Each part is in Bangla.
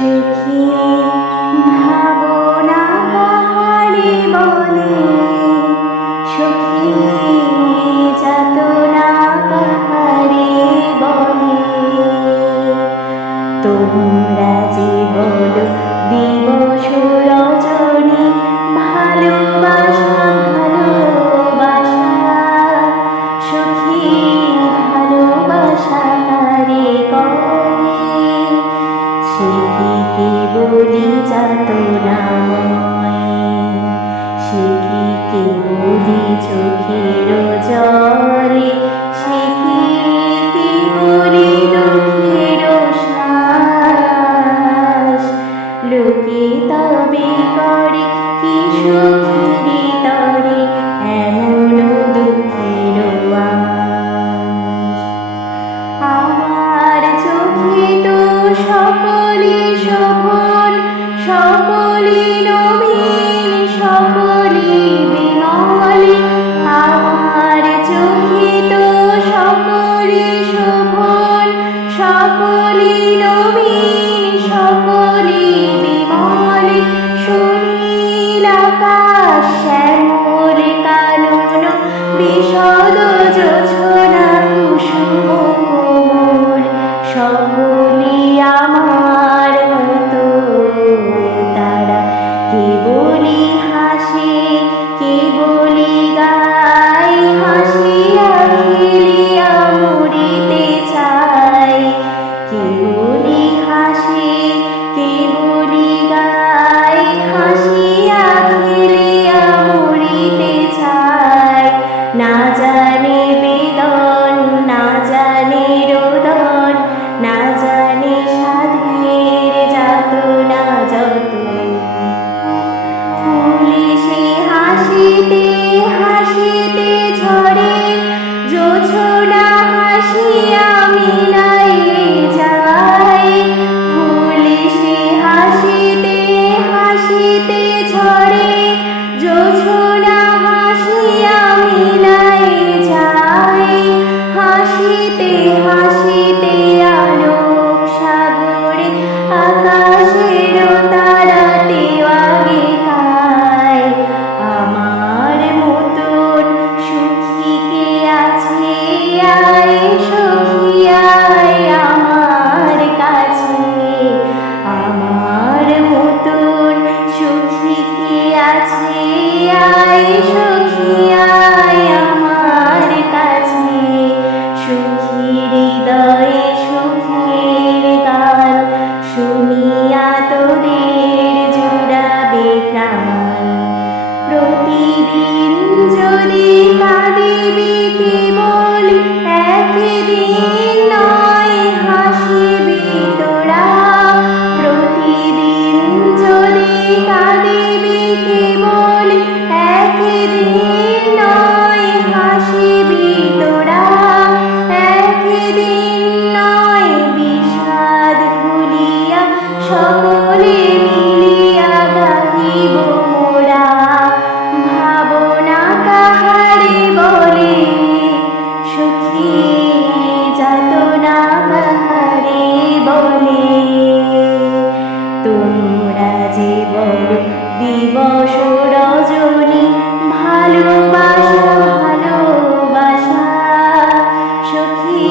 সুখী ভাবনা কাহারে বলে, সুখী যাতনা কাহারে বলে। তোমরা যে বলো দিবস রজনী, ভালোবাসা ভালোবাসা, সুখী ভালোবাসা কারে করে, সে কি কেবলি যাতনাময়, সে কি কেবলি চোখের জলে, সে কি কেবলি দুঃখের শ্বাস। লোকে তবে করে কি সুখেরই তরে এমন দুঃখের আশ। আমার চোখে তো সকলে শোভন, সকলে নবীন, সকলে বিমলে। আমার চোখে তো সকলে শোভন, সকলে নবীন, সকলে বিমলে। সুনীল আকাশ, শ্যামল কানন, বিশদ জোছনা, কুসুম কোমল, সকলে আমার মতো। তারা কেবলি হাসে, কেবলি গায়, হাসিয়া খেলিয়া মরিতে চায়। কেবলি হাসে, কেবলি গায়, হাসিয়া খেলিয়া মরিতে চায়। না জানে বেদন, না জানে রোদন, না জানে সাধের যাতনা যত। পুলিশে হাসিতে হাসিতে ঝরে, জোছনা হাসিয়া মিলায়ে যায়। পুলিশে হাসিতে হাসিতে ঝরে, জোছনা হাসিয়া মিলায়ে যায়। হাসিতে হাসিতে আলোক সাগরে, আকাশের তারাতে আগে খায়। আমার মতন সুখী কে আছে, আয় সখী আয় আমার কাছে। আমার মতন সুখী কে আছে, আয় সখী আয় আমার কাছে। সুখী হৃদয়ে সুখের গান, শুনিয়া তোদের জুড়াবে প্রাণ। প্রতিদিন যদি কাঁদিবি কেবল, একদিন নয় হাসিবি তোরা। প্রতিদিন যদি কাঁদিবি কেবল, একদিন নয় হাসিবি তোরা। একদিন নয় বিষাদ ভুলিয়া, সকলে মিলিয়া গাহিব মোরা। ভাবনা কাহারে বলে, সুখী যাতনা কাহারে বলে। তোমরা যে বড় দিবস রজনী, ভালোবাসা ভালোবাসা, সুখী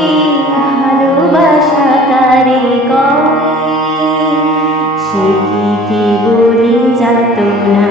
ভালোবাসা কারে করে, সে কি কেবলি যাতনা।